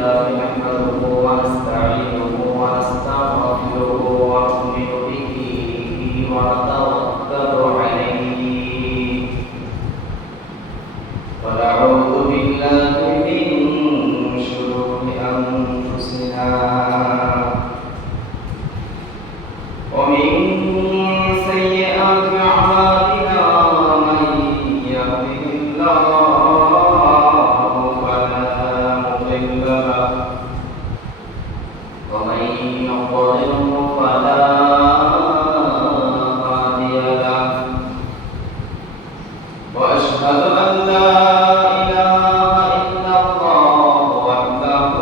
لله نحمده ونستعينه ونستغفره ونؤمن به ونتوكل عليه ونعوذ بالله من شرور أنفسنا ومن سيئات أعمالنا من يهده الله فلا مضل له ومن يضلل فلا هادي له وأشهد أن لا إله إلا الله وحده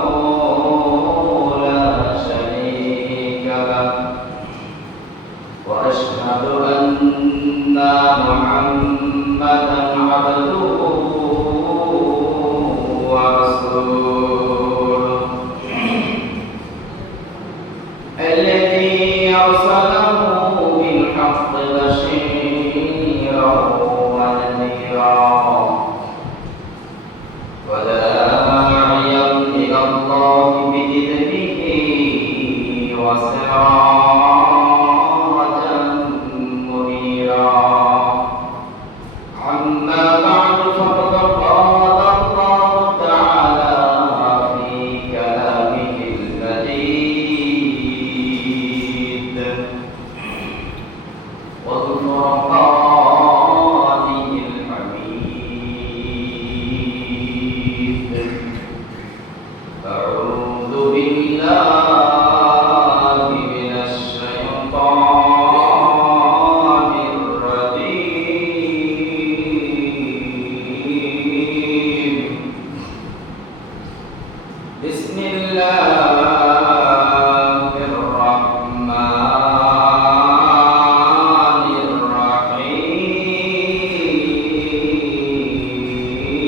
لا شريك له وأشهد أن محمدا عبده ورسوله الذي أرسله بالحق بشيرا ونذيرا وداعيا إلى الله بإذنه وسراجا منيرا أما بعد فقد قال الله تعالى في كلامه المجيد وفرقانه الحميد أعوذ بالله من الشيطان الرجيم بسم الله الرحمن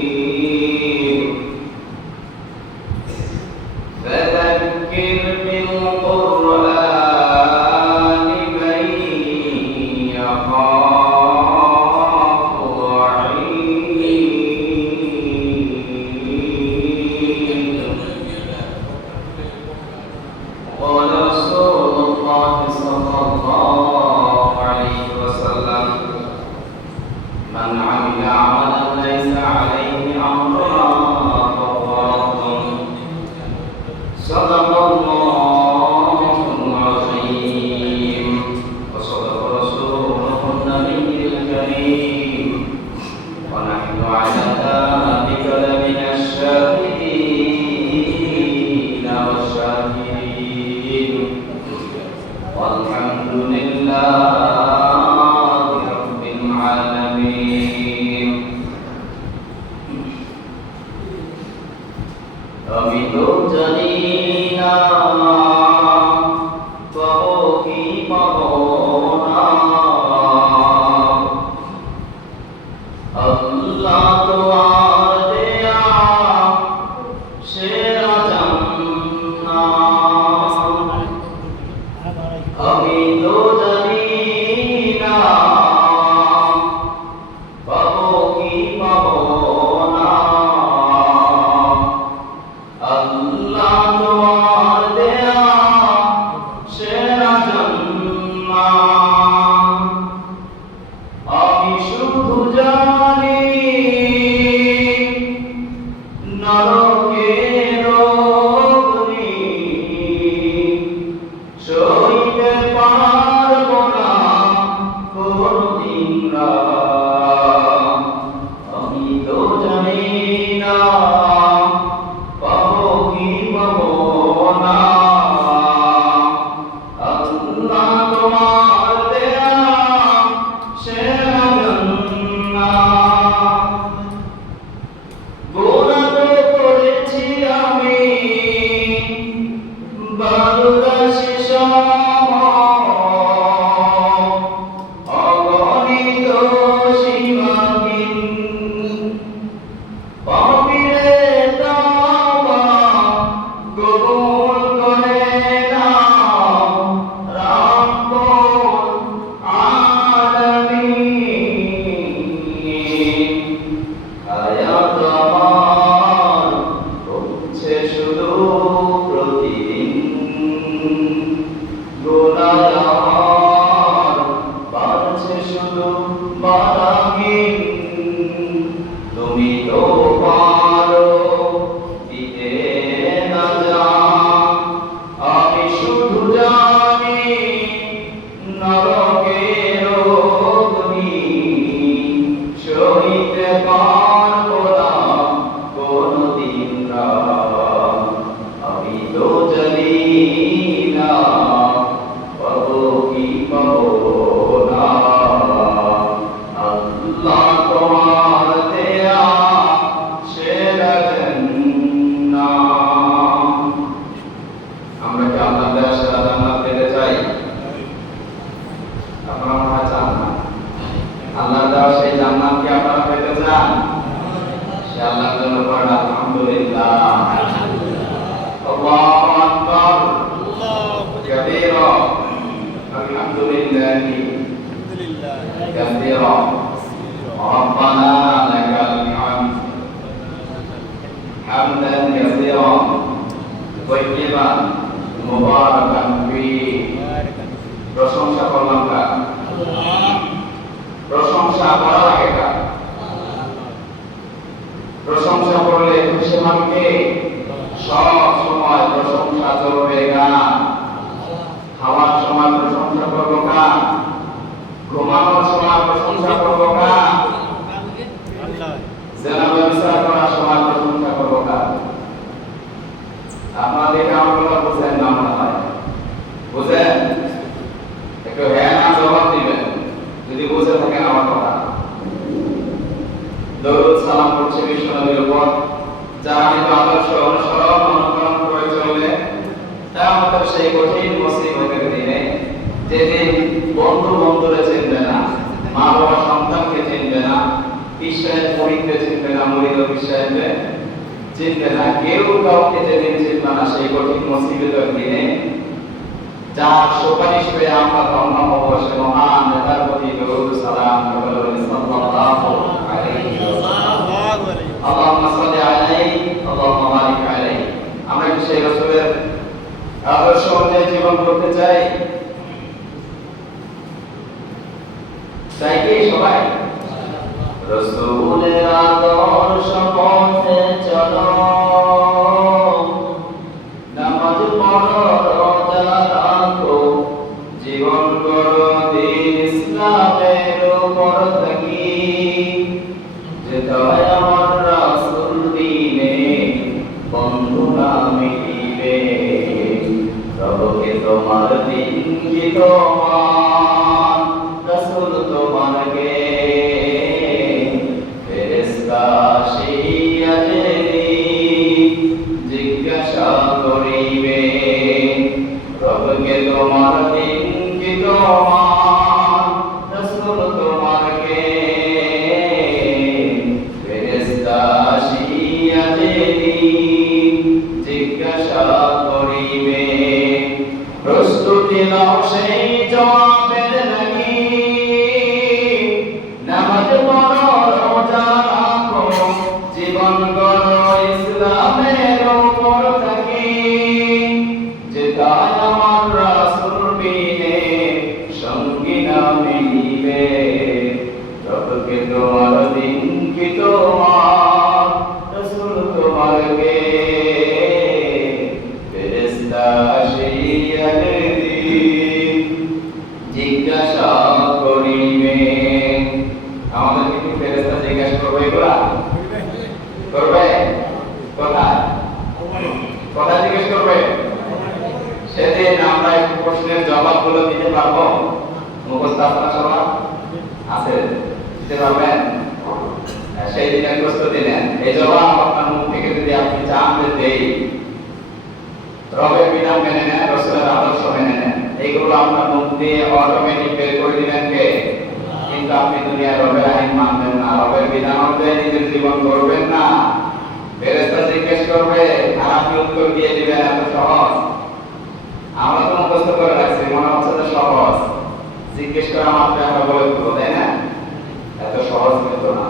الرحيم فذكر بالقرآن من يخاف وعيد قال رسول الله صلى الله عليه وسلم من عمل عملا ليس عليه أمرنا فهو رد صدق الله العظيم وصدق رسوله النبي الكريم ونحن على ذلك لمن الشاهدين والشاكرين والحمد لله رب العالمين আমি তো জানি না পাবো কি পাবো না আল্লাহ তোমার দেয়া সেরা জান্নাত আমি তো জানি না পাবো কি পাবো না আল্লাহ তোমার দেয়া সেরা জান্নাত আমি শুধু জানি নরকের অগ্নি সইতে পারবো না কোনদিন রাত আমি তো জানি না পাবো কি পাবো শুধু প্রতিদিন গুনাহ আমার বাড়ছে শুধু বাড়াহীন তুমি তো পারো দিতে না জান আমি শুধু জানি নরকের অগ্নি সইতে পারবো না কোনদিন রাত আমি তো জানি না পাবো কি পাবো না আল্লাহ তোমার দেয়া সেরা জান্নাত আমরা কি আল্লাহ দেয়া সেরা জান্নাত পেতে চাই? আপনারা মনে হয় চান না। আল্লাহ দেওয়া সেই জান্নাত কি আপনারা পেতে চান? সে আল্লাহর জন্য পড়েন আলহামদুলিল্লাহ। আল্লাহু আকবার কাবীরা আলহামদুলিল্লাহি কাসীরা রব্বানা লাকাল হামদ হামদান কাসীরা তাইয়িবান মুবারাকান ফীহি। প্রশংসা করলাম কার? প্রশংসা করা লাগে কার? প্রশংসা করলে খুশি হন কে? সব সময় প্রশংসা চলবে কার? খাওয়ার সময় প্রশংসা করবো কার? ঘুমানোর সময় প্রশংসা করবো কার? জেনা ব্যবসা করার সময় প্রশংসা করবো কার? আপনাদের কামগুলো বুঝেন না মনে হয়? বুঝেন? একটু হ্যাঁ না জবাব দিবেন যদি বুঝে থাকেন আমার কথা। দরুদ সালাম করছে বিশ্বনবীর উপর, যারা নিত আদর্শ অনুসরণ অনুকরণ করে চলবে কিয়ামতের সেই কঠিন মুসিবতের দিনে, যেদিন বন্ধু বন্ধুরে চিনবে না, মা বাবা সন্তানকে চিনবে না, ঈশ্বরের মুরিদকে চিনবে না, মুরিদ ঈশ্বরকে চিনবে না, কেউ কাউকে যেদিন চিনবে না, সেই কঠিন মুসিবতের দিনে যার সুপারিশ পেয়ে আমরা ধন্য হব, সে মহান নেতার প্রতি দরুদ সালাম সাল্লাল্লাহু আলাইহি ওয়াসাল্লাম। আল্লাহুম্মা সাল্লি আলাইহি আল্লাহুম্মা বারিক আলাইহি। আমরা কি সেই রাসূলের আদর্শ অনুযায়ী জীবন করতে চাই? চাই কি সবাই? রাসূলের আদর্শ পথে চলো, নামাজ পড়ো, রোজা রাখো, জীবন গড়ো দিন ইসলামের উপর থাকি। যেথায় আমার রাসূল দিনে বন্ধু না মিলিবে, রবকে তোমার দিন কি তোমার রাসূল তোমার কে? ফেরেশতা আসিয়া জিজ্ঞাসা করিবে, রবকে তোমার দিন কি তোমার রাসূল তোমার কে? ফেরেশতা আসিয়া জিজ্ঞাসা করিবে, প্রস্তুতি নাও সেই জবাবের লাগি। নামাজ পড়ো, রোজা রাখো, জীবন গড়ো ইসলামের উপর থাকি। যেথায় আমার রাসূল বিনে সঙ্গী না মিলিবে, রবকে তোমার দিন কি তোমার রাসূল তোমার কে? ফেরেশতা আসিয়া জিজ্ঞাসা করিবে। আমাদের কি ফেরেশতা জিজ্ঞাসা করবে? এগুলা করবে? কোথায় কোথায় জিজ্ঞেস করবে? সেদিন আমরা এই প্রশ্নের জবাবগুলো দিতে পারবো? মুখস্থ আপনার সবার আছে? দিতে পারবেন? সেই দিনের প্রস্তুতি নেন। এই জবাব আপনার মুখ থেকে যদি আপনি চান যে দেই, রবের বিধান মেনে নেন, রাসূলের আদর্শ মেনে নেন, এইগুলো আপনার মুখ দিয়ে অটোমেটিক বের করে দিবেন কে? কিন্তু আপনি দুনিয়ার রবের আইন মানবেন না, রবের বিধান অনুযায়ী নিজের জীবন করবেন না। ফেরেশতা জিজ্ঞেস করবে আর আপনি উত্তর দিয়ে দিবেন, এত সহজ? আমরা তো মুখস্থ করে রাখছি, মনে হচ্ছে যে সহজ। জিজ্ঞেস করা মাত্র আমরা বলে দেবো, তাই না? এত সহজ কিন্তু না।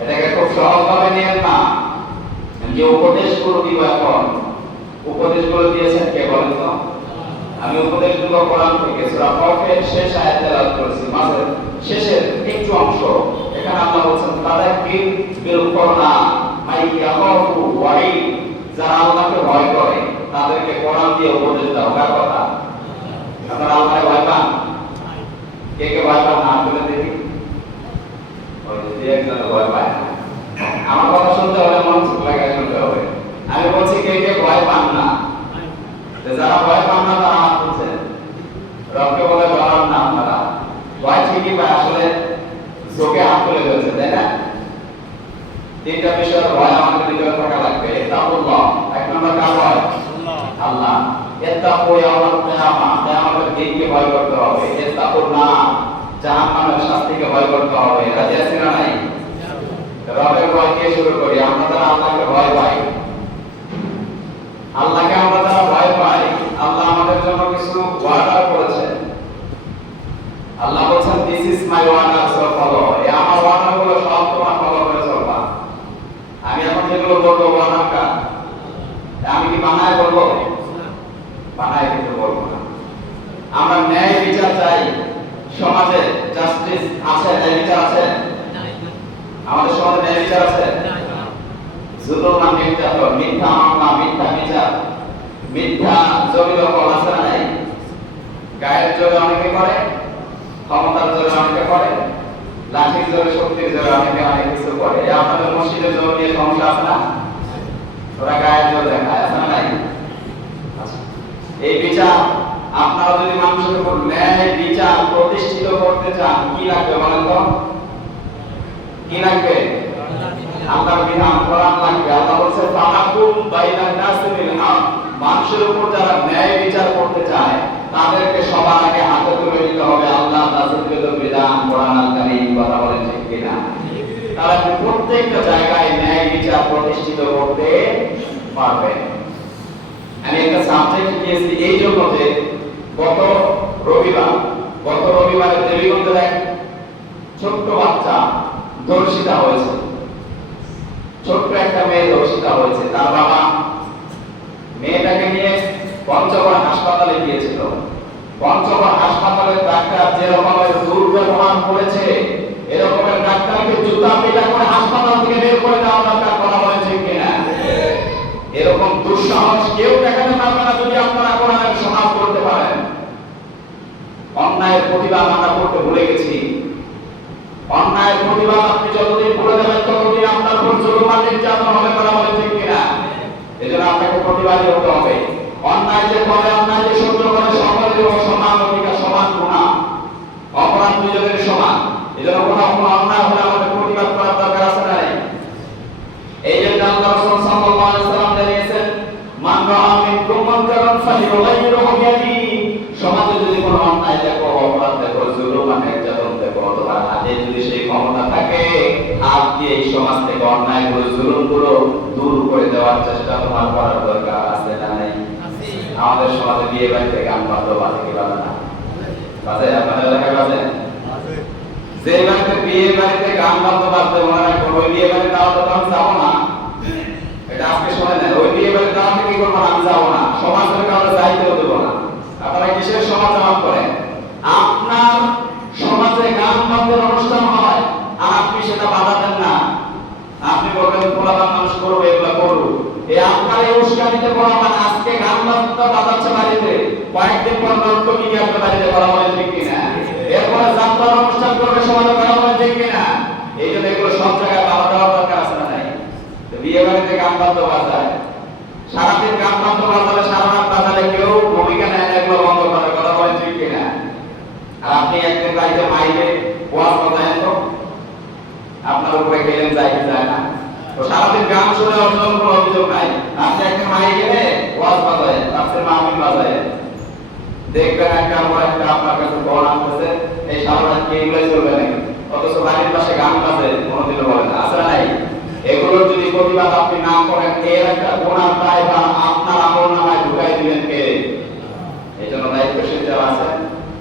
এটাকে খুব সহজভাবে নিয়েন না। যে উপদেশগুলো দিব এখন, উপদেশগুলো দিয়েছেন কে বলেন তো? আমি উপদেশগুলো কোরআন থেকে সূরা কফের শেষ আয়াত তেলাওয়াত করেছি, মাঝে শেষের একটু অংশ। এখানে আল্লাহ বলেছেন ফাযাক্কির বিল কুরআন মাই ইয়াখাফু ওয়াঈদ, যারা আল্লাহকে ভয় করে তাদেরকে কোরআন দিয়ে উপদেশ দাও। কার কথা? আপনারা আল্লাহকে ভয় পান? কে কে ভয় পান না বলে দেখি। ওই যে একজন ভয় পায় না। আমার কথা শুনতে হলে মন চুপ লাগায় শুনতে হবে। আমি বলছি কে কে ভয় পান না? যারা ভয় পান না তারা হাত তুলছেন। রবকে বলে ডরান না আপনারা। ভয় ঠিকই পায়, আসলে চোখে হাত তুলে ফেলছে, তাই না? তিনটা বিষয়ের ভয় আমাদের ভিতরে থাকা লাগবে। তাকুল্লাহ, এক নম্বর কার ভয়? আল্লাহ। ইত্তাকু ইয়াওমাল কিয়ামা, কিয়ামতের দিনকে ভয় করতে হবে। ইত্তাকুন নার, জাহান্নামের শাস্তিকে ভয় করতে হবে। রাজি আছেন না নাই? রবের ভয় কে শুরু করি? আমরা যারা আল্লাহকে ভয় পাই, আল্লাহকে আমরা যারা ভয় পাই, আল্লাহ আমাদের জন্য কিছু ওয়াদা করেছেন। আল্লাহ বলেছেন দিস ইজ মাই ওয়াদা, সো ফলো। এই আমার ওয়াদাগুলো সব তোমরা ফলো করে চলবা। আমি এখন যেগুলো বলবো ওয়াদাটা আমি কি বানায় বলবো? বানায় কিন্তু বলবো না। আমরা ন্যায় বিচার চাই। সমাজে জাস্টিস আছে, ন্যায় বিচার আছে? আমাদের সমাজে ন্যায় বিচার আছে? জুলুম আর নির্যাতন, মিথ্যা মামলা, মিথ্যা বিচার, মিথ্যা জমি দখল আছে না নাই? গায়ের জোরে অনেকে করে, ক্ষমতার জোরে অনেকে করে, লাঠির জোরে, শক্তির জোরে অনেকে অনেক কিছু করে। আপনাদের মসজিদের জোর নিয়ে সমস্যা আছে না? ওরা গায়ের জোর দেখায়, আছে না নাই? এই বিচার আপনারা যদি মানুষের উপর ন্যায় বিচার প্রতিষ্ঠিত করতে চান, কি লাগবে বলেন তো? কি লাগবে? আল্লাহর বিধান, কোরআন লাগবে। আল্লাহ বলেছে ফাহাকুম বাইনান নাসি বিল হক, মানুষের উপর যারা ন্যায় বিচার করতে চায় তাদেরকে সবার আগে হাতে তুলে নিতে হবে আল্লাহ নাযিলকৃত বিধান, কোরআন আল কারীম। কথা বলেন ঠিক কিনা? তারা প্রত্যেকটা জায়গায় ন্যায় বিচার প্রতিষ্ঠিত করতে পারবে। আমি একটা সাবজেক্ট দিয়েছি এই জন্য যে গত রবিবারে দেবীগঞ্জের এক ছোট্ট বাচ্চা ধর্ষিতা হয়েছে। ছোট্ট একটা মেয়ে ধর্ষিতা হয়েছে। তার বাবা মেয়েটাকে নিয়ে পঞ্চগড় হাসপাতালে গিয়েছিল। পঞ্চগড় হাসপাতালের ডাক্তার যে রকমের দুর্ব্যবহার করেছে, এরকমের ডাক্তারকে জুতা পেটা করে হাসপাতাল থেকে বের করে দেওয়া দরকার। কথা বলেন ঠিক কিনা? এরকম দুঃসাহস কেউ দেখাতে পারবে না যদি আপনারা কোরআনের সমাজ করতে পারেন। অন্যায়ের প্রতিবাদ আমরা করতে ভুলে গেছি। অন্যায়ের প্রতিবাদ আপনি যতদিন ভুলে যাবেন ততদিন আপনার উপর জুলুম আর নির্যাতন হবে। কথা বলেন ঠিক কিনা? এজন্য আপনাকে প্রতিবাদী হতে হবে। অন্যায় যে করে, অন্যায় যে সহ্য করে, সকলের সমান অধিকার, সমান গুনাহ, অপরাধ দুজনের সমান। এজন্য কোথাও কোনো অন্যায় হলে আমাদের প্রতিবাদ করার দরকার আছে না? এই জন্য আল্লাহ রাসূল সাল্লাল্লাহু আলাইহি ওয়াসাল্লাম জানিয়েছেন মান রাআ মিনকুম মুনকারান ফালিয়ুগাইয়িরহু বিয়াদিহি, সমাজে যদি কোনো অন্যায় দেখো, অপরাধ দেখো, জুলুম আর নির্যাতন দেখো, তোমার হাতে যদি সেই ক্ষমতা থাকে, হাত দিয়ে এই সমাজ থেকে অন্যায়গুলো, জুলুমগুলো দূর করে দেওয়ার চেষ্টা তোমার করার দরকার আছে না নাই? আমাদের সমাজে বিয়ে বাড়িতে গান বাজো, বাজে কি বাজে না? বাজে? আপনাদের এলাকায় বাজে? যে বাড়িতে বিয়ে বাড়িতে গান বাজতে মনে রাখবো, ওই বিয়ে বাড়িতে দাওয়াতে তো আমি যাবো না। এটা আজকে শোনে না, ওই বিয়ে বাড়িতে দাওয়াতে কি করবো না? আমি যাবো না। সমাজের কারণে যাইতেও দেবো না। আপনারা কিসের সমাজ জমা করেন? আপনার সমাজে গান বাজের অনুষ্ঠান হয় আর আপনি সেটা বাধা দেন না। আপনি বলবেন পোলাপান মানুষ করবে, এগুলো করুক। এই আপনার এই উস্কানিতে পোলাপান আজকে গান বাজাচ্ছে বাড়িতে, কয়েকদিন পর নৃত্য কি আপনার বাড়িতে করা হয় ঠিক কিনা? এরপরে যাত্রার অনুষ্ঠান করবে সমাজে করা হয় ঠিক কিনা? এই জন্য এগুলো সব জায়গায় বাধা দেওয়ার দরকার আছে না নাই? বিয়ে বাড়িতে গান বাদ্য বাজায়, সারাদিন গান বাদ্য বাজালে, সারা রাত বাজালে কেউ ভূমিকা নেয় না, এগুলো বন্ধ করে। কথা বলেন ঠিক কিনা? আর আপনি একদিন বাড়িতে মাইকে ওয়াজ বাজায় তো আপনার উপরে গেলেন, যায় কি যায় না? তো সারাদিন গান শুনে অন্য কোনো অভিযোগ নাই। আপনি একটা মাইকে গেলে ওয়াজ বাজায়, তাফসীর মাহফিল বাজায়, দেখবেন একটা পর একটা আপনার কাছে বল আসতেছে, এই সারা রাত কি এগুলোই চলবে নাকি? অথচ বাড়ির পাশে গান বাজে, কোনোদিনও বলে না, আছে না নাই? এগুলোর যদি প্রতিবাদ আপনি না করেন, এর একটা গুনাহ দায়ভার আপনার আমলনামায় ঢুকাই দিবেন কে? এই জন্য দায়িত্বশীল যারা আছেন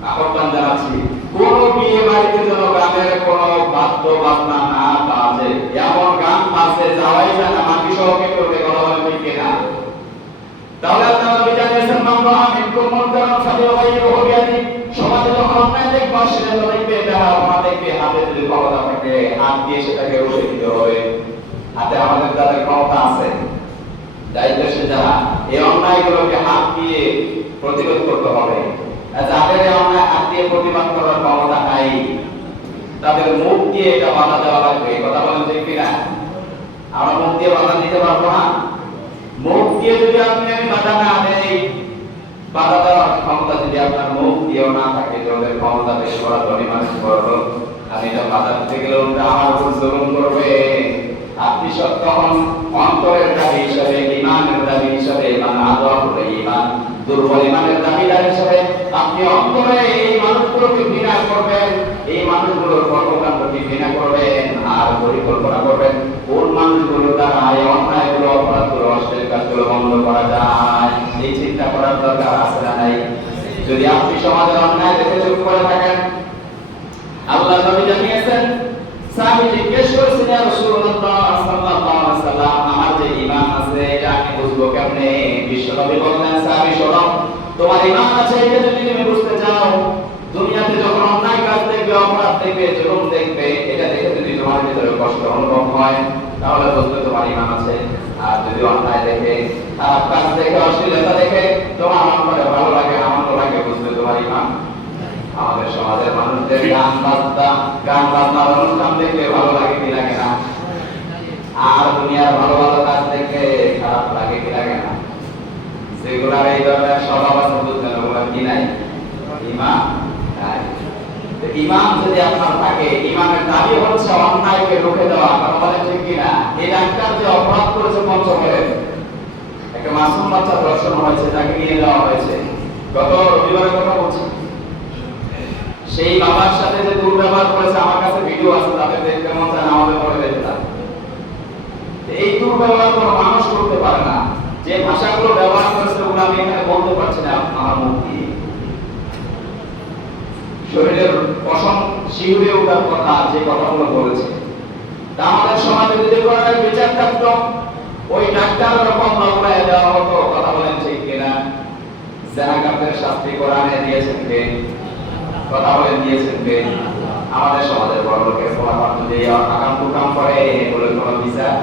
আহ্বান জানাচ্ছি, কোন বিয়ে বাড়িতে যেন গানের কোন বাদ্য বাজনা না বাজে। এমন গান বাজে যাওয়াই যায় না, মাটি সহকে করবে। কথা বলেন ঠিক কিনা? তাহলে আপনারা অশ্লীলতা দেখবে, বেহায়া দেখবে, হাতে যদি ক্ষমতা থাকে হাত দিয়ে সেটাকে রুখে দিতে হবে। হাতে আমাদের যাদের ক্ষমতা আছে, দায়িত্বশীল যারা, এই অন্যায়গুলোকে হাত দিয়ে প্রতিরোধ করতে হবে। যাদের এই অন্যায় হাত দিয়ে প্রতিবাদ করার ক্ষমতা নাই, তাদের মুখ দিয়ে এটা বাধা দেওয়া লাগবে। কথা বলেন ঠিক কিনা? আমরা মুখ দিয়ে বাধা দিতে পারবো না। মুখ দিয়ে যদি আপনি আমি বাধা না দেই, বাধা দেওয়ার ক্ষমতা যদি আপনার মুখ দিয়েও না থাকে, ওদের ক্ষমতা বেশ করা ধনী মানুষ করবো, আমি এটা বাধা দিতে গেলে ওটা আমার উপর জুলুম করবে। আপনি তখন অন্তরের দাবি হিসাবে, ইমানের দাবি হিসাবে, মানে আদর ইমান, দুর্বল ইমানের দাবিদার হিসাবে আপনি অন্তরে এই মানুষগুলোকে ঘৃণা করবেন, এই মানুষগুলোর কর্মকাণ্ডকে ঘৃণা করবেন, আর পরিকল্পনা করবেন কোন মানুষগুলো দ্বারা এই অন্যায়গুলো, অপরাধগুলো, অশ্লীল কাজগুলো বন্ধ করা যায়। এই চিন্তা করার দরকার আছে না নাই? যদি আপনি সমাজের অন্যায় দেখে চুপ করে থাকেন, আল্লাহ নবী জানিয়েছেন, সাহাবী জিজ্ঞেস করেছেন, ইয়া রাসূলুল্লাহ সাল্লাল্লাহু আলাইহি ওয়াসাল্লাম, আমার যে ঈমান আছে এটা আমি বুঝবো কেমনে? বিশ্বনবী বললেন, সাহাবী শোনো, তোমার ঈমান আছে এটা যদি তুমি বুঝতে চাও, দুনিয়াতে যখন অন্যায় কাজ দেখবে, অপরাধ দেখবে, জুলুম দেখবে, এটা দেখে যদি তোমার ভিতরে কষ্ট অনুভব হয়, তাহলে বুঝবে তোমার ঈমান আছে। আর যদি অন্যায় দেখে, খারাপ কাজ দেখে, অশ্লীলতা দেখে তোমার অন্তরে ভালো লাগে, আনন্দ লাগে, বুঝবে তোমার ঈমান। আমাদের সমাজের মানুষদের গান বাজনার অনুষ্ঠান দেখলে ভালো লাগে কি লাগে না? আর দুনিয়ার ভালো ভালো কাজ দেখলে খারাপ লাগে কি লাগে না? সেগুলার এই ধরনের স্বভাব আছে, বুঝলেন? ওগুলা কি নাই? ঈমান নাই। ঈমান যদি আপনার থাকে, ঈমানের দাবি হচ্ছে অন্যায়কে রুখে দেওয়া। কথা বলেন ঠিক কিনা? এই ডাক্তার যে অপরাধ করেছে পঞ্চগড়ে, একটা মাসুম বাচ্চা ধর্ষণ হয়েছে, তাকে নিয়ে যাওয়া হয়েছে, গত রবিবারের কথা বলছি। সেই বাবার সাথে যে দুর্ব্যবহার করেছে, আমার কাছে ভিডিও আছে, তাদের দেখতে মন চায় না, আমাদের পরে দেখতাম। এই দুর্ব্যবহার কোনো মানুষ করতে পারে না। যে ভাষাগুলো ব্যবহার করেছে ওগুলো আমি এখানে বলতে পারছি না আমার মুখ দিয়ে। শরীরের পশম শিউরে ওঠার কথা, যে কথাগুলো বলেছে, তা আমাদের সমাজে যদি করার বিচার থাকতো, ওই ডাক্তারের কমলা উড়াইয়া দেওয়া হতো। কথা বলেন ঠিক কিনা? জানাকারদের শাস্তি কোরআনে দিয়েছেন কে? কথা বলেন দিয়েছেন কে? আমাদের সমাজের বড় লোকের ফলাফল যদি আগাম টুকাম করে, এগুলোর কোনো বিচার?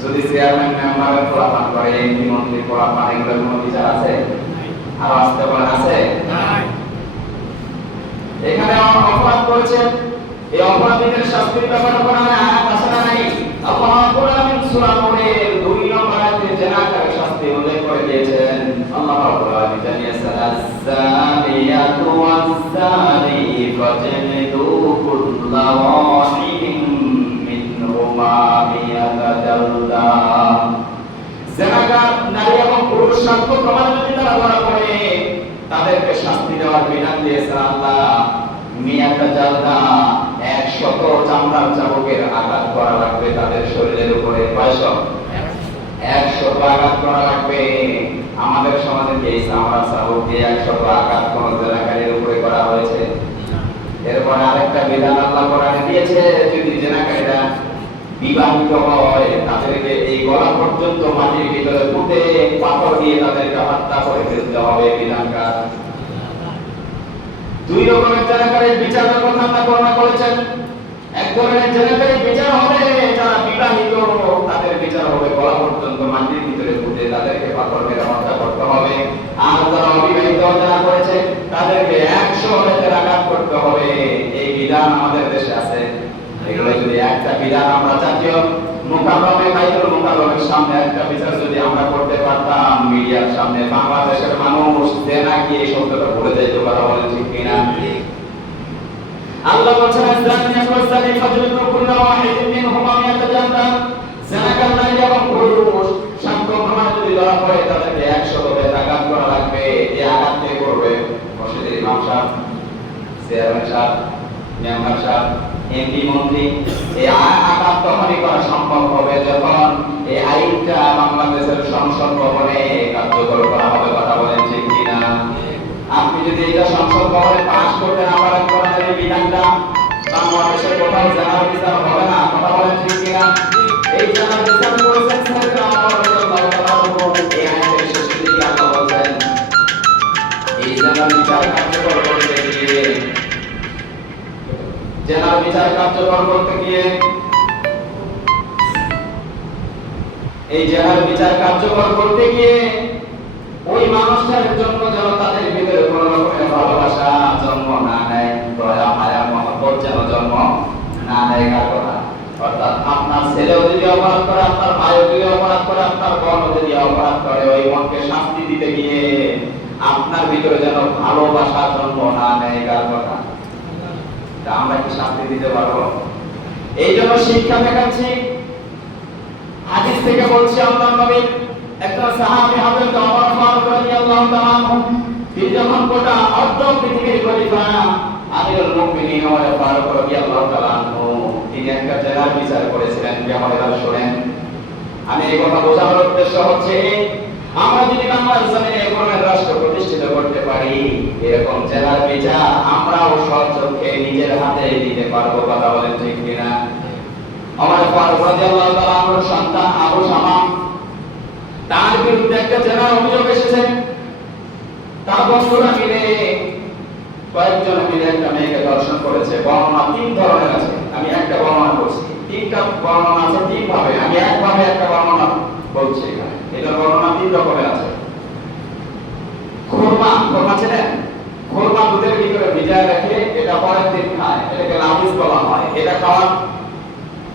যদি চেয়ারম্যান মেম্বারের ফলাফল করে, এমপি মন্ত্রীর ফলাফল, এগুলোর কোনো বিচার আছে? আর আসতে বলেন আছে? এখানে অপরাধ করেছেন, এই অপরাধীদের শাস্তির ব্যাপারে কোরআনে আয়াত আছে না নাই? আল্লাহ রাব্বুল আলামিন সূরা নূরের 2 নম্বর আয়াতে জিনাকারীর শাস্তি উল্লেখ করে দিয়েছেন। আল্লাহ রাব্বুল আলামিন জানিয়েছেন, আস-সানিয়াতু ওয়াস-সানি ফাজলিদু কুল্লা ওয়াহিদিন মিনহুমা মিয়াতা জালদা। জিনাকার নারী এবং পুরুষ সাক্ষ্য প্রমাণ যদি তারা ধরা পড়ে, তাদেরকে শাস্তি দেওয়ার বিধান দিয়েছেন আল্লাহ। মিয়াতা জালদা, 100 চামড়ার চাবুকের আঘাত করা লাগবে তাদের শরীরের উপরে। 100 আঘাত করা লাগবে। আমাদের সমাজে এই চামড়ার চাবুক দিয়ে 100 আঘাত কোন জেনাকারীর উপরে করা হয়েছে? এরপর আরেকটা বিধান আল্লাহ কোরআনে দিয়েছে, যদি জেনাকারীরা বিবাহিত হয়, তাদেরকে এই গলা পর্যন্ত মাটির ভিতরে পুঁতে পাথর দিয়ে তাদেরকে হত্যা করে ফেলতে হবে। বিধানকার 2 রকমের জেনাকারীর বিচারের কথা আল্লাহ বর্ণনা করেছেন। এক ধরনের জেনাকারীর বিচার হবে যারা বিবাহিত, তাদের বিচার হবে গলা পর্যন্ত মাটির ভিতরে পুঁতে তাদেরকে পাথর মেরে হত্যা করতে হবে। আর যারা অবিবাহিত যারা করেছে, তাদেরকে 100 হাতে আঘাত করতে হবে। এই বিধান আমাদের দেশে আছে। এগুলো যদি একটা বিধান আমরা জাতীয় মুকাররমে, বাইতুল মুকাররমের সামনে একটা বিচার যদি আমরা করতে পারতাম, মিডিয়ার সামনে, বাংলাদেশের মানুষ দেনা কি এই শব্দটা বলে যাইতে পারা, বলেন ঠিক কিনা? আল্লাহ বলেছেন, আস-সানিয়াতু ওয়াস-সানি ফাজলিদু কুল্লা ওয়াহিদিন মিনহুমা মিয়াতা জালদা। জানাকার নারী এবং পুরুষ সাক্ষ্য প্রমাণ যদি ধরা পড়ে, তাদেরকে 100 আঘাত করা লাগবে। এই আঘাত কে করবে? মসজিদের ইমাম সাহেব, চেয়ারম্যান সাহেব, মেম্বার সাহেব, এমপি মন্ত্রী। এই আঘাত তখনই করা সম্ভব হবে যখন এই আইনটা বাংলাদেশের সংসদ ভবনে কার্যকর করা হবে। কথা বলেন ঠিক কিনা? আপনি যদি এটা সংসদ ভবনে পাস করতে না পারেন কোরআনের এই বিধানটা, বাংলাদেশের কোথাও জানার বিচার হবে না। কথা বলেন ঠিক কিনা? এই জানার বিচার করেছেন সাইয়েদনা ওমর রাদিয়াল্লাহু তাআলা আনহু। এই আয়াতের শেষে দিকে আল্লাহ বলেন, এই জানার বিচার কার্যকর করতে গিয়ে জেনার বিচার কার্যকর করতে গিয়ে এই জেনার বিচার কার্যকর করতে গিয়ে ওই মানুষটার জন্য যেন তাদের ভিতরে কোনো রকমের ভালোবাসা জন্ম না নেয়, দয়া মায়া মহব্বত যেন জন্ম না নেয়। কার কথা? অর্থাৎ আপনার ছেলেও যদি অপরাধ করে, আপনার ভাইও যদি অপরাধ করে, আপনার বোনও যদি অপরাধ করে, ওই মনকে শাস্তি দিতে গিয়ে আপনার ভিতরে যেন ভালোবাসা জন্ম না নেয়। কার কথা? আমরা কি শাস্তি দিতে পারবো? এই জন্য শিক্ষা দেখাচ্ছি। হাদিস থেকে বলছি, আল্লাহর নবী একজন সাহাবী হযরত ওমর ফারুক রাদিয়াল্লাহু তাআলা আনহু, তিনি যখন গোটা অর্ধ পৃথিবীর খলিফা আমিরুল মুমিনিন ওমর ফারুক রাদিয়াল্লাহু তাআলা আনহু, তিনি একটা জেনার বিচার করেছিলেন। আমাদের শুনেন, আমি এই কথা বোঝানোর উদ্দেশ্য হচ্ছে আমরা যদি বাংলার জমিনে এরকম রাষ্ট্র প্রতিষ্ঠিত করতে পারি, এরকম জেনার বিচার আমরাও সচক্ষে নিজের হাতে দিতে পারবো। কথা বলেন ঠিক কিনা? ওমর ফারুক রাদিয়াল্লাহু তাআলা আনহুর সন্তান আবু শামা, তার বিরুদ্ধে একটা জেনার অভিযোগ এসেছে। তার বন্ধুরা মিলে কয়েকজন মিলে একটা মেয়েকে ধর্ষণ করেছে। বর্ণনা তিন ধরনের আছে, আমি একটা বর্ণনা করছি। তিনটা বর্ণনা আছে তিন ভাবে, আমি একভাবে একটা বর্ণনা বলছি। এখানে এটা বর্ণনা তিন রকমের আছে। খুরমা ছিলেন, খুরমা দুধের ভিতরে ভিজায় রেখে এটা পরের দিন খায়, এটাকে লাভিজ বলা হয়। এটা খাওয়ার,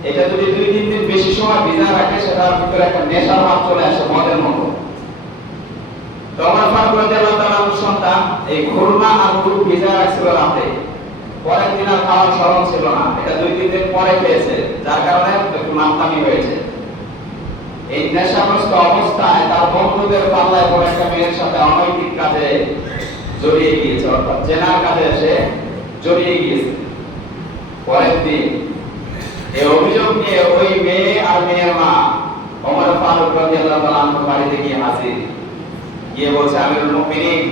এটা যদি 2-3 দিন বেশি সময় ভিজায় রাখে, সেটার ভিতরে একটা নেশার ভাব চলে আসে, মদের মতো। ওমর ফারুক রাদিয়াল্লাহু তাআলা সন্তান এই খুরমা আর দুধ ভিজায় রাখছিল রাতে, পরের দিন আর খাওয়ার স্মরণ ছিল না, এটা 2-3 দিন পরে খেয়েছে, যার কারণে একটু মাতলামি হয়েছে। এই নেশাগ্রস্ত অবস্থায় তার বন্ধুদের পাল্লায় পড়ে একটা মেয়ের সাথে অনৈতিক কাজে জড়িয়ে গিয়েছে, অর্থাৎ জেনার কাজে এসে জড়িয়ে গিয়েছে। পরের দিন এই অভিযোগ নিয়ে ওই মেয়ে আর মেয়ের মা ওমর ফারুক রাদিয়াল্লাহু তাআলা আনহু বাড়িতে গিয়ে হাজির, গিয়ে বলছে, আমিরুল মুমিনিন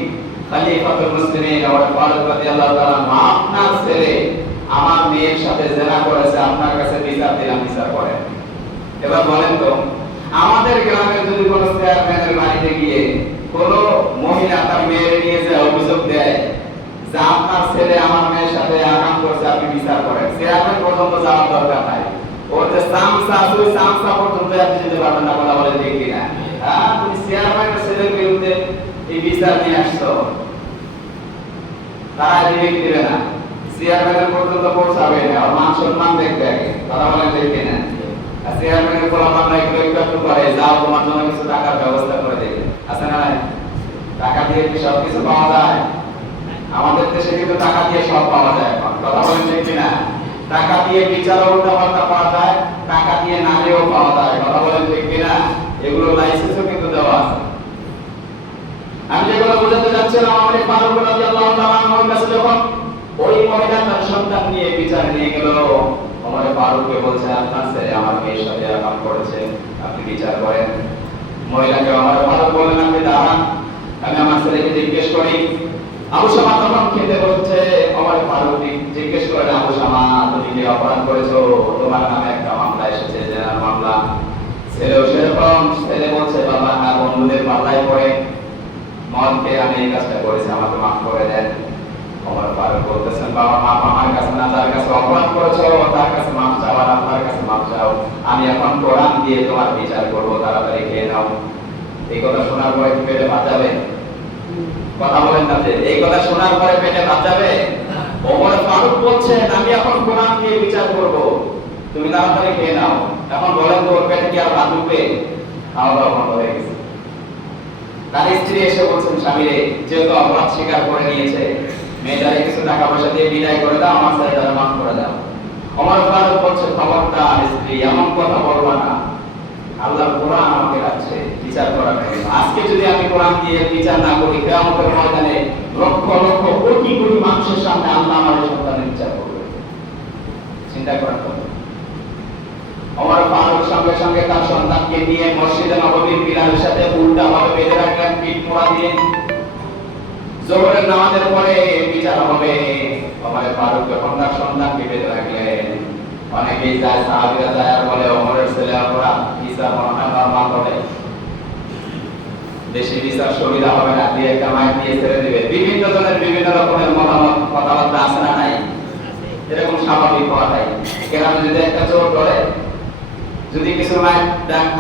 খলিফাতুল মুসলিমিন ওমর ফারুক রাদিয়াল্লাহু তাআলা আনহু, আপনার ছেলে আমার মেয়ের সাথে জিনা করেছে, আপনার কাছে বিচার দিলাম, বিচার করেন। এবার বলেন তো, আমাদের গ্রামে যদি কোনো চেয়ারম্যানের বাড়িতে গিয়ে কোনো মহিলা তার মেয়ের নিয়ে যে অভিযোগ দেয় যে আপনার ছেলে আমার মেয়ের সাথে আকাম করছে, আপনি বিচার করেন, চেয়ারম্যান পর্যন্ত যাওয়ার দরকার নাই। ওর যে সামসা আছে, ওই সামসা পর্যন্ত আপনি যেতে পারবেন না। কথা বলে দেখি না, হ্যাঁ, তুমি চেয়ারম্যানের ছেলের বিরুদ্ধে এই বিচার নিয়ে আসছো, তারা দিবে কি দিবে না? চেয়ারম্যানের পর্যন্ত পৌঁছাবে না, আর মান সম্মান দেখবে আগে। কথা বলে দেখি না? চেয়ারম্যানের গোলাম নাই একটু করে, যাও তোমার জন্য কিছু টাকার ব্যবস্থা করে দেবে, আছে না? টাকা দিয়ে কি সব কিছু পাওয়া যায়? আমাদের দেশে কিন্তু টাকা দিয়ে সব পাওয়া যায় এখন। কথা বলেন ঠিক কিনা? টাকা দিয়ে বিচার উল্টাপাল্টা পাওয়া যায়, টাকা দিয়ে নারীও পাওয়া যায়। কথা বলেন ঠিক কিনা? এগুলো লাইসেন্সও কিন্তু দেওয়া আছে। আমি যেগুলো বোঝাতে যাচ্ছিলাম, ওমর ফারুক রাদিয়াল্লাহু তাআলা আনহুর কাছে যখন ওই মহিলা তার সন্তান নিয়ে বিচার নিয়ে গেল, ওমর ফারুককে বলছে, আপনার ছেলে আমার মেয়ের সাথে এরকম করেছে, আপনি বিচার করেন। মহিলাকে ওমর ফারুক বললেন, আপনি দাঁড়ান, আমি আমার ছেলেকে জিজ্ঞেস করি। আবু শামা তখন খেতে বসছে, ওমর ফারুক জিজ্ঞেস করেন, আবু শামা, তুমি কি অপরাধ করেছো? তোমার নামে একটা মামলা এসেছে, জেনার মামলা। ছেলেও সেরকম, ছেলে বলছে, বাবা হ্যাঁ, বন্ধুদের পাল্লায় পড়ে মদ খেয়ে আমি এই কাজটা করেছি, আমাকে মাফ করে দেন। ওমর ফারুক বলতেছেন, বাবা মাপ আমার কাছে না, যার কাছে অপরাধ করেছো তার কাছে মাফ চাও, আর আপনার কাছে মাফ চাও। আমি এখন কোরআন দিয়ে তোমার বিচার করবো, তাড়াতাড়ি খেয়ে নাও। এই কথা শোনার পরে পেটে ভাত যাবে? কথা বলেন না যে এই কথা শোনার পরে পেটে ভাত যাবে? ওমর ফারুক বলছেন, আমি এখন কোরআন দিয়ে বিচার করব, তুমি তাড়াতাড়ি খেয়ে নাও। এখন বলেন তো, ওর পেটে কি আর ভাত ঢুকবে? খাওয়া দাওয়া বন্ধ হয়ে গেছে। তার স্ত্রী এসে বলছেন, স্বামীরে, যেহেতু অপরাধ স্বীকার করে নিয়েছে, মেয়েটারে কিছু টাকা পয়সা দিয়ে বিদায় করে দাও, আমার ছেলেটারে মাফ করে দাও। ওমর ফারুক বলছে, খবরদার স্ত্রী, এমন কথা বলবা না, আল্লাহ কোরআন আমাকে রাখছে বিচার করার জন্য। আজকে যদি আমি কোরআন দিয়ে বিচার না করি, কিয়ামতের ময়দানে লক্ষ লক্ষ কোটি কোটি মানুষের সামনে আল্লাহ আমার সন্তানের বিচার করবে। চিন্তা করার কথা। ওমর ফারুক সঙ্গে সঙ্গে তার সন্তানকে নিয়ে মসজিদে নববীর পিলারের সাথে উল্টা ভাবে বেঁধে রাখলেন, পিঠ মোড়া দিয়ে। জোহরের নামাজের পরে বিচার হবে। ওমর ফারুক যখন তার সন্তানকে বেঁধে রাখলেন, অনেকেই যায়, সাহাবীরা যায় আর বলে, ওমরের ছেলে অপরাধ, বিচার মনে হয় নরমাল হবে, বেশি বিচার সুবিধা হবে না, দিয়ে কামাই দিয়ে ছেড়ে দিবে। বিভিন্ন জনের বিভিন্ন রকমের মতামত, কথাবার্তা আছে না নাই? এরকম স্বাভাবিক হওয়াটাই। গ্রামে যদি একটা চোর করে, যদি কিছু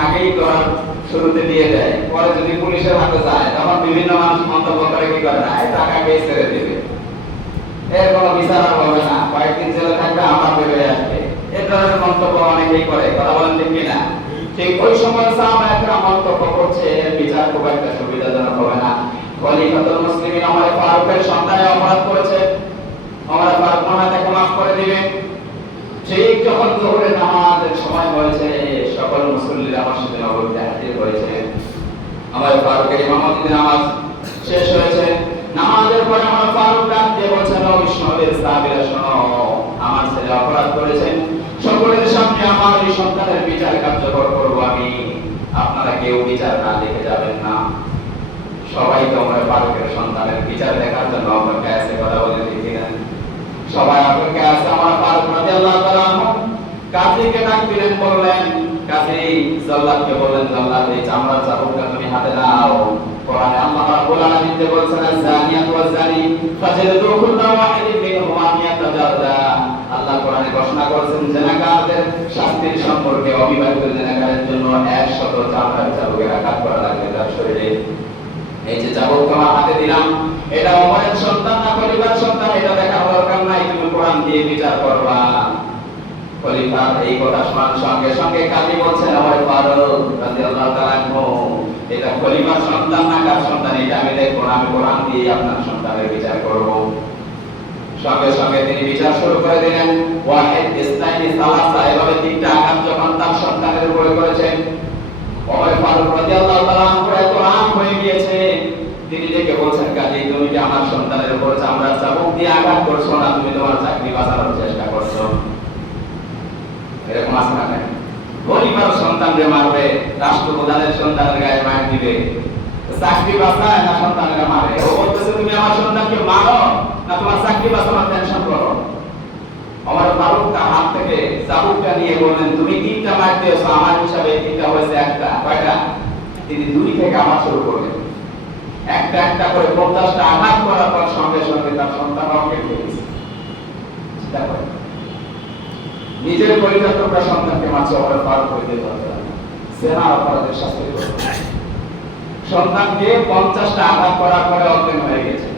আগেই করার শুরুতে দিয়ে দেয়, পরে যদি পুলিশের হাতে যায়, তখন বিভিন্ন মানুষ মন্তব্য করে কি করে না, টাকা খেয়ে ছেড়ে দেবে, এর কোনো বিচার আর হবে না, কয়েকদিন জেলে থাকবে আবার বেরোয় আসবে, এ ধরনের মন্তব্য অনেকেই করে। কথা বলেন ঠিক কিনা? ঠিক ওই সময় সাহাবায়ে মন্তব্য করছে, এর বিচার খুব একটা সুবিধাজনক হবে না। খলিফাতুল মুসলিমিন ওমর ফারুকের সন্তানে অপরাধ করেছে, ওমর ফারুক মনে তাকে মাফ করে দিবে। ঠিক যখন যোহরের নামাজের সময় হয়েছে, সকল মুসল্লিরা মসজিদে নববীতে হাজির হয়েছে। ওমর ফারুকের ইমামতিতে নামাজ শেষ হয়েছে। নামাজের পরে ওমর ফারুক ডাক দিয়ে বলছেন, ও বিশ্বনবীর সাহাবীরা শোনো, আমার ছেলে অপরাধ করেছে, সকলের সামনে আমার এই সন্তানের বিচার কার্যকর করব আমি, আপনারা কেউ বিচার না দেখে যাবেন না। সবাই তো ওমর ফারুকের সন্তানের বিচার দেখার জন্য অপেক্ষায় আছে। কথা বলে ঠিক কিনা? সবাই অপেক্ষায় আছে। ওমর ফারুক রাদিয়াল্লাহু তাআলা আনহু কাজীকে ডাক দিলেন, বললেন, কাজী জল্লাদকে বললেন, জল্লাদ এই চামড়ার চাবুকটা তুমি হাতে নাও। কোরআনে আল্লাহ রাব্বুল আলামিন যে বলছেন, আয-যানিয়াতু ওয়াজ-যানি ফাজলিদু কুল্লা ওয়াহিদিন মিনহুমা মিয়াতা জালদা। আল্লাহ কোরআনে ঘোষণা করেছেন জিনাকারদের শাস্তির সম্পর্কে, অবিবাহিত জিনাকারের জন্য 100 চামড়ার চাবুকের আঘাত করা লাগবে তার শরীরে। এই যে চাবুক তোমার হাতে দিলাম, এটা ওমরের সন্তান না খলিফার সন্তান, এটা দেখার দরকার নাই, তুমি কোরআন দিয়ে বিচার করবা। খলিফার এই কথা শোনার সঙ্গে সঙ্গে কাজী বলছেন, ওমর ফারুক রাদিয়াল্লাহু তাআলা আনহু, এটা খলিফার সন্তান না কার সন্তান এটা আমি দেখব না, আমি কোরআন দিয়ে আপনার সন্তানের বিচার করব। সঙ্গে সঙ্গে তিনি বিচার শুরু করে দিলেন। ওয়াহিদ, ইসনাইনি, সালাসা, এভাবে তিনটা আঘাত যখন তার সন্তানের উপরে করেছেন, ওমর ফারুক রাদিয়াল্লাহু তাআলা আনহু এত রাগ হয়ে গিয়েছে, তিনি ডেকে বলছেন, কাজী তুমি কি আমার সন্তানের উপর চামড়ার চাবুক দিয়ে আঘাত করছো না, তুমি তোমার চাকরি বাঁচানোর চেষ্টা করছো? এরকম আছে না? খলিফার সন্তানকে মারবে, রাষ্ট্রপ্রধানের সন্তানের গায়ে মার দিবে, চাকরি বাঁচায় না সন্তানকে মারে? ও বলতেছে তুমি আমার সন্তানকে মারো না তোমার চাকরি বাঁচানোর টেনশন করো। ওমর ফারুক তার হাত থেকে চাবুকটা নিয়ে বললেন, তুমি তিনটা মার দিয়েছো, আমার হিসাবে তিনটা হয়েছে একটা। কয়টা? তিনি দুই থেকে আবার শুরু করলেন, একটা একটা করে 50টা আঘাত করার পর সঙ্গে সঙ্গে তার সন্তান অজ্ঞান হয়ে গেছে। চিন্তা করেন, নিজের পরিত্যক্ত সন্তানকে মারছে ওমর ফারুক রাদিয়াল্লাহু তাআলা, সেনা অপরাধের শাস্তি দিলেন। সন্তানকে 50টা আঘাত করার পরে অজ্ঞান হয়ে গেছে।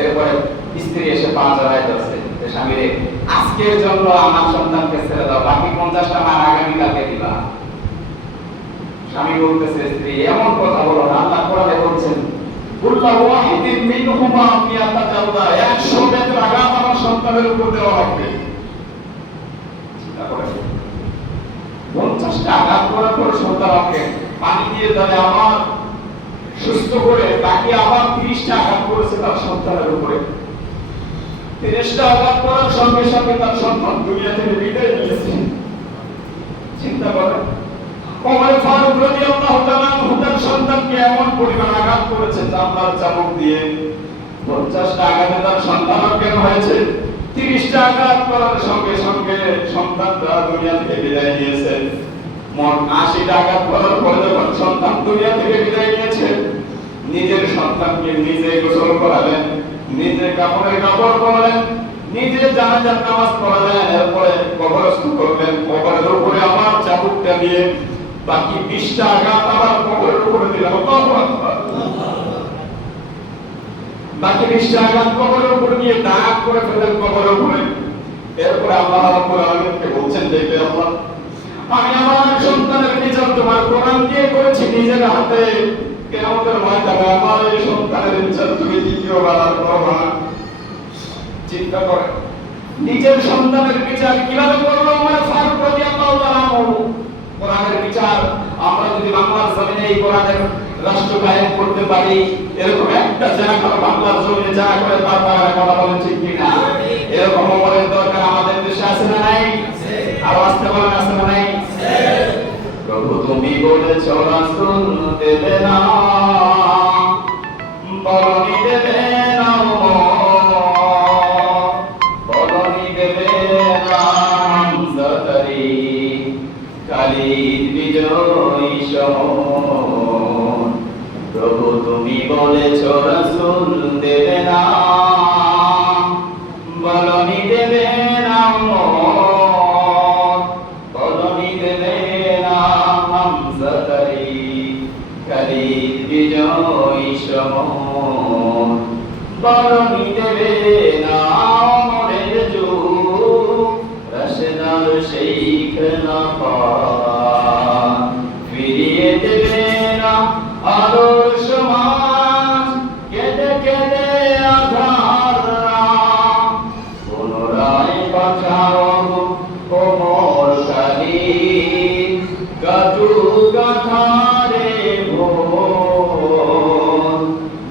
এরপরে স্ত্রী এসে পা জড়ায় ধরছে, স্বামী রে আজকের জন্য আমার সন্তানকে ছেড়ে দাও, বাকি 50টা মার আগামীকালকে দিবা। স্বামী বলতেছে, স্ত্রী এমন কথা বলো না, আল্লাহ কোরআনে বলছেন, কুল্লা ওয়াহিদিন মিনহুমা মিয়াতা জালদা, 100 বেতের আঘাত আমার সন্তানের উপর দেওয়া হবে। 50টা আঘাত করার পর সন্তানকে পানি দিয়ে ধরে আমার সুস্থ করে, বাকি আবার 30টা আঘাত করেছে তার সন্তানের উপরে। 30টা আঘাত করার সঙ্গে সঙ্গে তার সন্তান দুনিয়া থেকে বিদায় নিয়েছে। চিন্তা করেন, ওমর ফারুক রাদিয়াল্লাহু তাআলা আনহু তার সন্তানকে এমন পরিমাণ আঘাত করেছে চামড়ার চাবুক দিয়ে, 50টা আঘাতে তার সন্তান অজ্ঞান হয়েছে। 30টা আঘাত করার সঙ্গে সঙ্গে সন্তানটা দুনিয়া থেকে বিদায় নিয়েছে। মোট 80টা আঘাত করার পরে যখন সন্তান দুনিয়া থেকে বিদায় নিয়েছে, নিজের সন্তানকে নিজে গোসল করালেন, নিজে কাপড়ের কাপড় পরালেন, নিজে জানাজার নামাজ পড়ালেন, এরপরে কবরস্থ করলেন। কবরের উপরে আবার চাবুকটা দিয়ে বাকি 20টা আঘাত আবার কবরের উপরে দিলেন। বাকি 20টা আঘাত কবরের উপরে দিয়ে দাগ করে ফেলেন কবরের উপরে। এরপরে আল্লাহ রাব্বুল আলামিনকে বলছেন, দেখবে আল্লাহ, আমি আমার সন্তানের বিচার তোমার কোরআন দিয়ে করেছি নিজের হাতে, কিয়ামতের ময়দানে আমার এই সন্তানের বিচার তুমি দ্বিতীয়বার আর করবে না। চিন্তা করে, নিজের সন্তানের বিচার কিভাবে করলো ওমর ফারুক রাদিয়াল্লাহু তাআলা আনহু? কোরআনের বিচার আমরা যদি বাংলার জমিনে এই কোরআনের রাষ্ট্র কায়েম করতে পারি, এরকম একটা জায়গা বাংলার জমিনে যা করে তার বারে কথা বলেন ঠিক কিনা? এরকম ওমরের দরকার আমাদের দেশে আছে না নাই? আর আসতে বলেন, আছে না নাই? প্রভু তুমি বলেছো রাসূল দেবে না, বলনি দেবে না, বলনি দেবে না, সদরি খালিদ বিজয়ী শহর। প্রভু তুমি বলেছো রাসূল দেবে না, বলনি দেবে না, বিজয়ী সমন বরণী দেবে না অমরের যুগ রাশেদার শেখ না ফিরিয়ে দেবে না আদর্শ মান কেঁদে কেঁদে আধার পুনরায় পাঠাও কোমল কালি গাটু গাথারে ভোর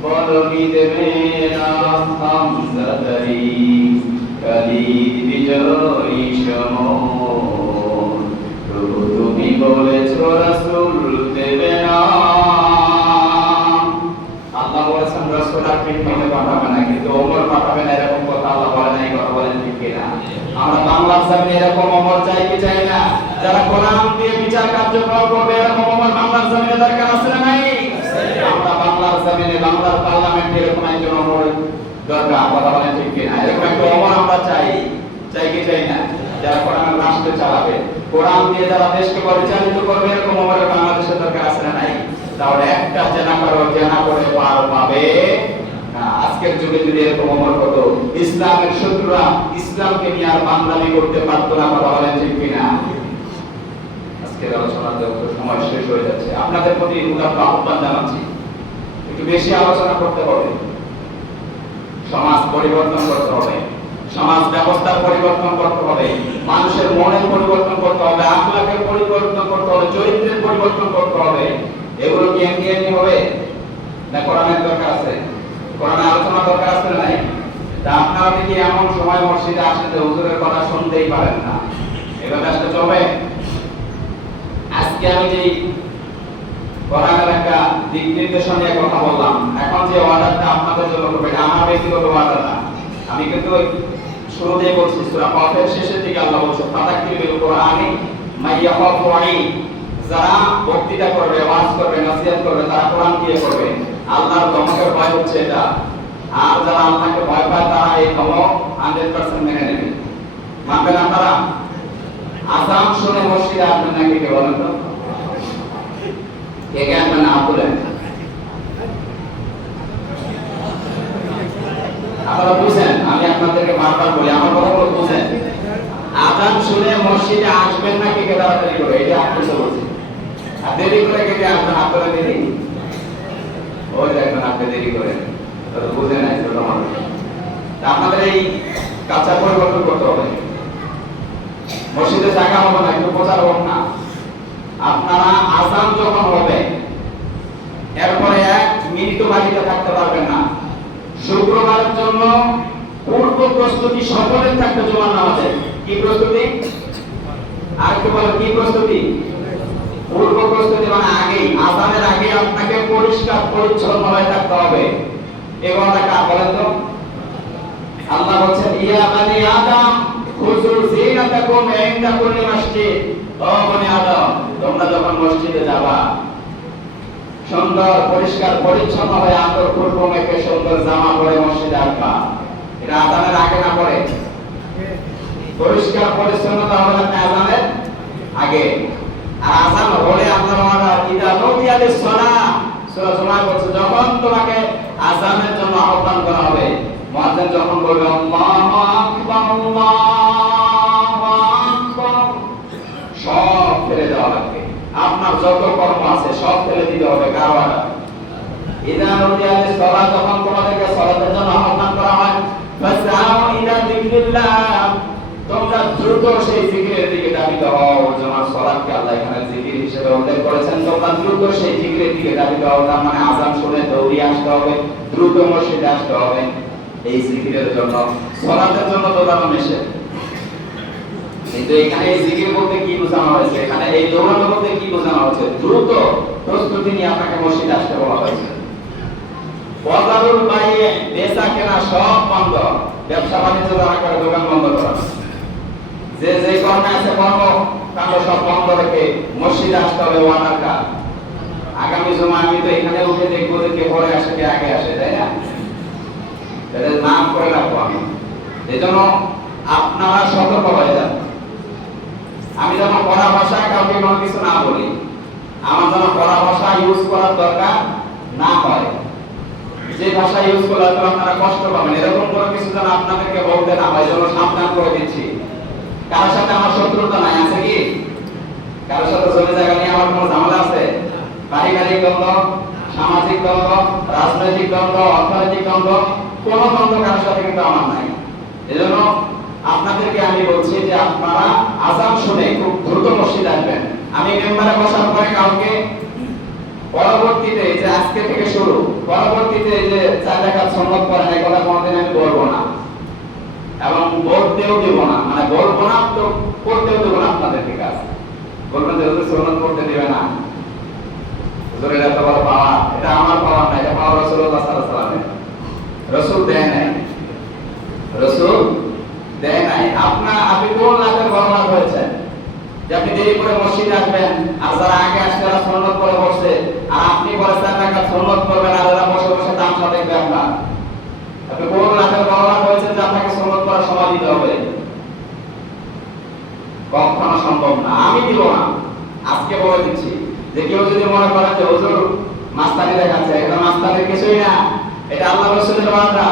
বরণী দেবে না হামজাদারি খালিদ বিজয়ী সমন প্রভু তুমি বলেছ রাসূল দেবে না আল্লাহ বলেছেন রাসূল আর পৃথিবীতে পাঠাবে না কিন্তু ওমর পাঠাবে না এরকম কথা আল্লাহ বলে না এই কথা বলেন ঠিক কিনা আমরা বাংলার জমিনে এরকম ওমর চাই কি চাই না যারা কোরআন দিয়ে বিচার কার্যক্রম করবে এরকম ওমর বাংলার জমিনে দরকার আছে না নাই আমরা বাংলার জমিনে বাংলার পার্লামেন্টে এরকম একজন ওমর দরকার কথা বলেন ঠিক কিনা এরকম একটা ওমর আমরা চাই চাই কি চাই না যারা কোরআনের রাষ্ট্র চালাবে কোরআন দিয়ে যারা দেশকে পরিচালিত করবে এরকম ওমর বাংলাদেশের দরকার আছে না নাই তাহলে একটা জেনা করো জেনা করে পার পাবে না আজকের যুগে যদি এরকম ওমর হতো ইসলামের শত্রুরা ইসলামকে নিয়ে আর বান্দামি করতে পারতো না কথা বলেন ঠিক কিনা আজকের আলোচনার সময় শেষ হয়ে যাচ্ছে আপনাদের প্রতি উদাত্ত আহ্বান জানাচ্ছি একটু বেশি আলোচনা করতে হবে সমাজ পরিবর্তন করতে হবে সমাজ ব্যবস্থার পরিবর্তন করতে হবে মানুষের মনের পরিবর্তন করতে হবে আখলাকের পরিবর্তন করতে হবে চরিত্রের পরিবর্তন করতে হবে এগুলো কি এমনি হবে না কোরআনের দরকার আছে কোরআনের আলোচনা দরকার আছে না নাই তা আপনারা কি এমন সময় মসজিদে আসেন যে হুজুরের কথা শুনতেই পারেন না এভাবে আসলে চলবে আজকে আমি যে কোরআনের একটা দিক নির্দেশনা নিয়ে কথা বললাম এখন যে অর্ডারটা আপনাদের জন্য করবে আমার ব্যক্তিগত অর্ডার না আমি কিন্তু শুরুতেই বলছি সূরা কাফের শেষের দিকে আল্লাহ বলছে ফাতাক্কির বিল কোরআনি মাইয়াখাফু আলাইহি যারা বক্তৃতা করবে ওয়াজ করবে নসিহত করবে তারা কোরআন দিয়ে করবে আল্লাহর ধমকের ভয় হচ্ছে এটা আর যারা আল্লাহকে ভয় পায় তারা এই ধমক 100% মেনে নেবে মানবেন আপনারা আযান শুনে মসজিদে আসবেন নাকি কে বলেন তো কে কে আসবেন না বলেন আপনারা বুঝেন আমি আপনাদেরকে বারবার বলি আমার কথাগুলো বুঝেন আযান শুনে মসজিদে আসবেন না কে কে তাড়াতাড়ি করে এটা আপনাদের বলছি আর দেরি করে কে কে আসবেন আপনারা দেরি ওই দেখবেন আপনি দেরি করে তো বুঝেন না ছোট মানুষ আপনাদের এই কাঁচা পরিবর্তন করতে হবে মসজিদে জায়গা হবে না একটু প্রচার হোক না আপনারা আযান যখন হবে এরপরে 1 মিনিটও বাড়িতে থাকতে পারবেন না শুক্রবারের জন্য পূর্ব প্রস্তুতি সকলের থাকতে জমা নামাজে কি প্রস্তুতি আর কি বলে কি প্রস্তুতি পূর্ব প্রস্তুতি মানে আগেই আযানের আগে আপনাকে পরিষ্কার পরিচ্ছন্ন হয়ে থাকতে হবে এই কথাটা কার বলেন তো আল্লাহ বলেন ইয়া বানি আদম খুযু যিনাতাকুম ইনদা কুল্লি মসজিদ ও বনি আদম তোমরা যখন মসজিদে যাবা সুন্দর পরিষ্কার পরিচ্ছন্ন হয়ে আতর পূর্ব মেখে সুন্দর জামা পরে মসজিদে আসবা এটা আযানের আগে না পরে পরিষ্কার পরিচ্ছন্নতা হবে না আযানের আগে আর আযান হলে আপনার ইদা নুদিয়ালিস সালাহ সূরা জুমায় বলছে যখন তোমাকে আযানের জন্য আহ্বান করা হবে মুয়াজ্জিন যখন বলবে আল্লাহু আকবার আল্লাহু আকবার সব ফেলে দেওয়া লাগবে আপনার যত কর্ম আছে সব ফেলে দিতে হবে কারণ ইদা নুদিয়ালিস সালাহ যখন তোমাদেরকে সালাতের জন্য আহ্বান করা হয় ফাসআউ ইলা যিকরিল্লাহ তোমরা দ্রুত সেই জিকিরের দিকে ধাবিত হও যেমন সালাতকে আল্লাহ এখানে জিকির হিসেবে উল্লেখ করেছেন তোমরা দ্রুত সেই জিকিরের দিকে ধাবিত হও তার মানে আযান শুনে দৌড়ে আসতে হবে দ্রুত মসজিদে আসতে হবে এই জিকিরের জন্য সালাতের জন্য দৌড়ানো নিষেধ কিন্তু এখানে এই জিকির বলতে কি বোঝানো হয়েছে এখানে এই দৌড়ানো বলতে কি বোঝানো হয়েছে দ্রুত প্রস্তুতি নিয়ে আপনাকে মসজিদে আসতে বলা হয়েছে বাজারুল বাই বেচা কেনা সব বন্ধ ব্যবসা বাণিজ্য যারা করে দোকান বন্ধ করা যে যে কর্মে আছে কর্ম কাণ্ড সব বন্ধ রেখে মসজিদে আসতে হবে ওয়ানারকা আগামী জমা আমি তো এখানে উঠে দেখবো যে কে পরে আসে কে আগে আসে তাই না তাদের নাম করে রাখবো আমি এই জন্য আপনারা সতর্ক হয়ে যান আমি যখন পড়া ভাষায় কাউকে কোনো কিছু না বলি আমার যেন পড়া ভাষা ইউজ করার দরকার না হয় যে ভাষা ইউজ করলে হয়তো আপনারা কষ্ট পাবেন, এরকম কোনো কিছু যেন আপনাদেরকে বলতে না হয়, জন্য সাবধান করে দিচ্ছি। কারোর সাথে আমার শত্রুতা নাই, আছে কি? কারোর সাথে জমি জায়গা নিয়ে আমার কোনো ঝামেলা আছে? পারিবারিক দ্বন্দ্ব, সামাজিক দ্বন্দ্ব, রাজনৈতিক দ্বন্দ্ব, অর্থনৈতিক দ্বন্দ্ব, কোনো দ্বন্দ্ব কারোর সাথে কিন্তু আমার নাই। এজন্য আপনাদেরকে আমি বলছি যে আপনারা আযান শুনে খুব দ্রুত মসজিদে আসবেন। আমি মেম্বারে বসার পরে কাউকে পরবর্তীতে যে আজকে থেকে শুরু, পরবর্তীতে যে 4 রাকাত সুন্নাত পড়েন এই কথা কোনোদিন আমি বলবো না, এবং বলতেও দেব না, মানে বলবো না তো করতেও দেব না আপনাদেরকে কাজ। বলবেন যে হুজুর সুন্নাত পড়তে দিবে না, হুজুর এটা তো বড় পাওয়া, এটা আমার পাওয়া না, এটা পাওয়া রাসূলুল্লাহ সাল্লাল্লাহু আলাইহি ওয়াসাল্লামের। রাসূল দেয় নাই, রাসূল দেয় নাই। আপনি কোন লাভের বর্ণনা করেছেন যে আপনি দেরি করে মসজিদে আসবেন, আর যারা আগে আসছে তারা সুন্নাত পড়ে বসছে, আর আপনি পরে 4 রাকাত সুন্নাত পড়বেন, আর যারা বসে বসে তামাশা দেখবে আপনার? আপনি কোন লাভের বর্ণনা করেছেন যে আপনাকে সুন্নাত পড়ার সময় দিতে হবে? কখনো সম্ভব না, আমি দিব না। আজকে বলে দিচ্ছি যে কেউ যদি মনে করে যে হুজুর মাস্তানি দেখাচ্ছে, এটা মাস্তানির কিছুই না, এটা আল্লাহ রাসূলের ওয়াদা।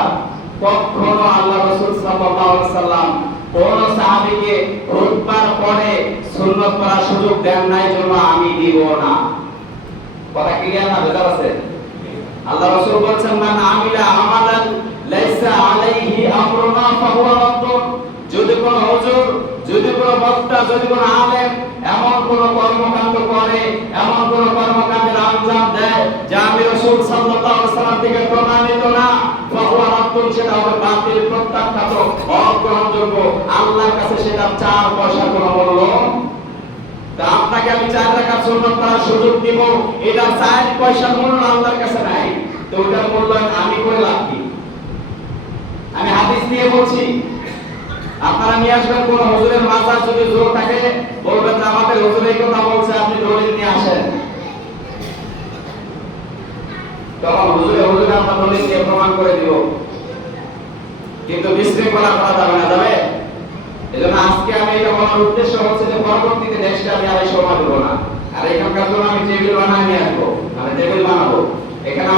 কখনো আল্লাহ রাসূল সাল্লাল্লাহু আলাইহি সাল্লাম কোন সাহাবীকে খুতবার পরে সুন্নাত পড়ার সুযোগ দেন নাই, জন্য আমি দিব না। কথা ক্লিয়ার না? বুঝা আছে? আল্লাহ রাসূল বলেছেন মান আমিলা আমালান লাইসা আলাইহি আমরুনা ফাহুয়া রাদ্দুন। যদি কোন হুজুর, যদি কোন বক্তা, যদি কোন আলেম এমন কোন কর্মকাণ্ড করে, এমন কোন কর্মকাণ্ডের আঞ্জাম দেয় যা আমি রাসূল সাল্লাল্লাহু আলাইহি সাল্লাম থেকে প্রমাণিত না, ফাহুয়া রাদ্দুন, সেটা হবে বাতিল, প্রত্যাখ্যাত, অগ্রহণযোগ্য। আল্লাহর কাছে সেটা 4 পয়সার কোনো মূল্য। তা আপনাকে আমি 4 রাকাত সুন্নাত পড়ার সুযোগ দিব, এটা 4 পয়সার মূল্য আল্লাহর কাছে নাই, তো ওটার মূল্য আমি করে লাভ কি? আমি হাদিস দিয়ে বলছি, আপনারা নিয়ে আসবেন। কোন হুজুরের মাজার যদি জোর থাকে, বলবেন যে আমাদের হুজুর এই কথা বলছে, আপনি দলিল নিয়ে আসেন। তখন হুজুরে আমরা দলিল দিয়ে প্রমাণ করে দিব, কিন্তু বিশৃঙ্খলা করা যাবে না, যাবে? এজন্য আজকে আমি এটা বলার উদ্দেশ্য হচ্ছে যে পরবর্তীতে নেক্সট আমি আর এই সময় দেব না, আর এখানকার জন্য আমি টেবিল বানাই নিয়ে আসবো, মানে টেবিল বানাবো এখানে।